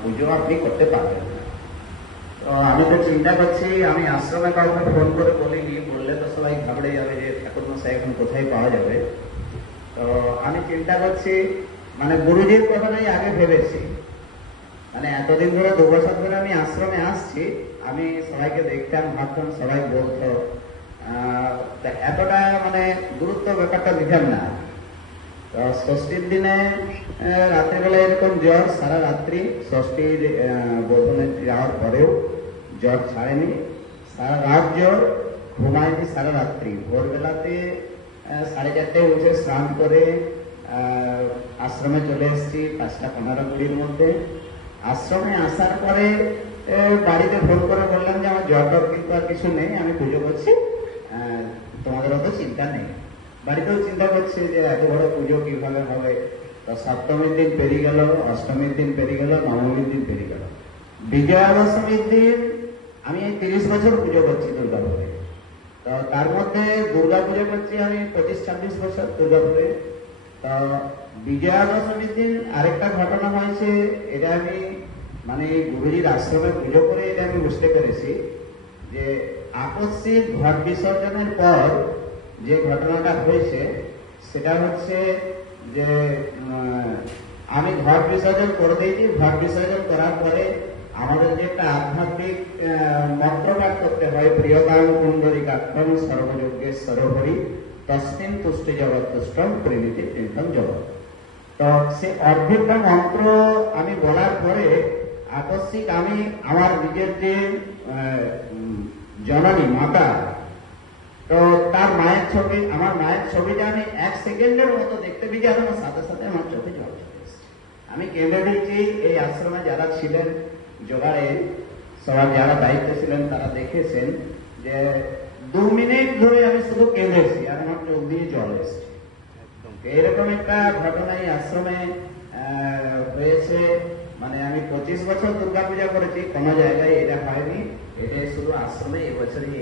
পুজো আপনি করতে পারবেন না। তো আমি তো চিন্তা করছি, আমি আশ্রমে কাউকে ফোন করে বলিনি, বললে তো সবাই ঘাবড়ে যাবে যে ঠাকুর মশাই এখন কোথায় পাওয়া যাবে। তো আমি চিন্তা করছি, মানে গুরুজির কথাটাই আগে ভেবেছি। মানে এতদিন ধরে 2 বছর ধরে আমি আশ্রমে আসছি, আমি সবাইকে দেখতাম, ভাবতাম, সবাই বলতো, এতটা মানে গুরুত্ব ব্যাপারটা দিতাম না। তো ষষ্ঠীর দিনে রাত্রিবেলা এরকম জ্বর সারা রাত্রি, ষষ্ঠীর বোধনে যাওয়ার পরেও জ্বর ছাড়েনি, সারা রাত জ্বর, ঘুমায়নি সারা রাত্রি। ভোরবেলাতে 4:30টায় উঠে স্নান করে আশ্রমে চলে এসেছি 5:15-20-র মধ্যে। আশ্রমে আসার পরে বাড়িতে ফোন করে বললাম যে আমার জ্বর টর কিন্তু আর কিছু নেই, আমি পুজো করছি, তোমাদের অত চিন্তা নেই। বাড়িতেও চিন্তা করছে যে এত বড় পুজো কিভাবে হবে। তো সপ্তমীর দিন পেরিয়ে গেল, অষ্টমীর দিন পেরিয়ে গেল, নবমীর দিন পেরিয়ে গেল, বিজয়া দশমীর দিন আমি 30 বছর পুজো করছি দুর্গাপুরে। তো তার মধ্যে দুর্গা পুজো করছি আমি 25-26 বছর দুর্গাপুরে। তো বিজয়া দশমীর দিন আরেকটা ঘটনা হয়েছে, এটা আমি মানে গুরুজির আশ্রমে পুজো করে এটা আমি বুঝতে পেরেছি যে আকস্মিক ঘট বিসর্জনের পর যে ঘটনাটা হয়েছে সেটা হচ্ছে যে আমি ঘট বিসর্জন করে দিয়েছি। ঘট বিসর্জন করার পরে আমাদের যে একটা আধ্যাত্মিক মন্ত্রপাঠ করতে হয়, প্রিয়তাম কুণ্ডলিকাক্ষম সর্বযজ্ঞেশ্বর হরি তস্মিন তুষ্টে জগৎ তুষ্টম প্রেমিতে তীর্থম জগৎ। তো সে অর্ধেকটা মন্ত্র আমি বলার পরে আকস্মিক আমি আমার নিজের যে জননী মাতা, তো তার মায়ের ছবি, আমার মায়ের ছবিটা আমি 1 সেকেন্ডের মতো দেখতে পেয়েছি, আর আমার সাথে সাথে আমার চোখে জল চলে এসেছে। আমি কেঁদে দিয়েছি। এই আশ্রমে যারা ছিলেন জোগাড়ে, সবার যারা দায়িত্বে ছিলেন তারা দেখেছেন যে 2 মিনিট ধরে আমি শুধু কেঁদেছি আর আমার চোখ দিয়ে জল এসেছে। এরকম একটা ঘটনা এই আশ্রমে হয়েছে। মানে আমি 25 বছর দুর্গা পূজা করেছি, কোনো জায়গায় এটা হয়নি, এটা শুধু আশ্রমে এবছরই